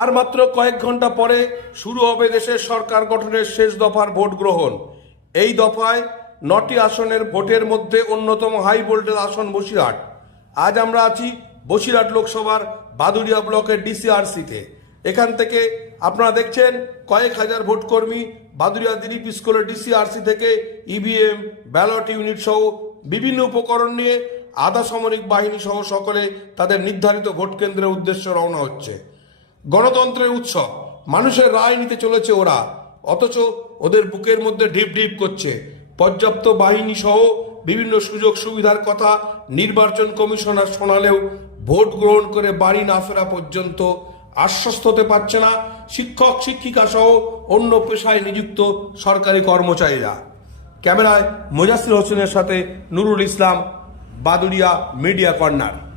আর মাত্র কয়েক ঘণ্টা পরে শুরু হবে দেশের সরকার গঠনের শেষ দফার ভোট গ্রহণ। এই দফায় নটি আসনের ভোটের মধ্যে অন্যতম হাই ভোল্টেজ আসন বসিরহাট। আজ আমরা আছি বসিরহাট লোকসভার বাদুড়িয়া ব্লকের ডিসিআরসিতে। এখান থেকে আপনারা দেখছেন কয়েক হাজার ভোটকর্মী বাদুড়িয়া দিলীপ স্কুলের ডিসিআরসি থেকে ইভিএম, ব্যালট ইউনিট সহ বিভিন্ন উপকরণ নিয়ে আধা সামরিক বাহিনী সহ সকলে তাদের নির্ধারিত ভোট কেন্দ্রের উদ্দেশ্যে রওনা হচ্ছে। গণতন্ত্রের উৎসব। মানুষের রায় নিতে চলেছে ওরা। অথচ ওদের বুকের মধ্যে ঢিপ ঢিপ করছে। পর্যাপ্ত বাহিনী সহ বিভিন্ন সুযোগ সুবিধার কথা নির্বাচন কমিশনার শোনালেও ভোট গ্রহণ করে বাড়ি না ফেরা পর্যন্ত আশ্বস্ত হতে পারছে না শিক্ষক, শিক্ষিকা সহ অন্য পেশায় নিযুক্ত সরকারি কর্মচারীরা। ক্যামেরায় মোজাসির হোসেনের সাথে নুরুল ইসলাম, বাদুড়িয়া মিডিয়া কর্নার।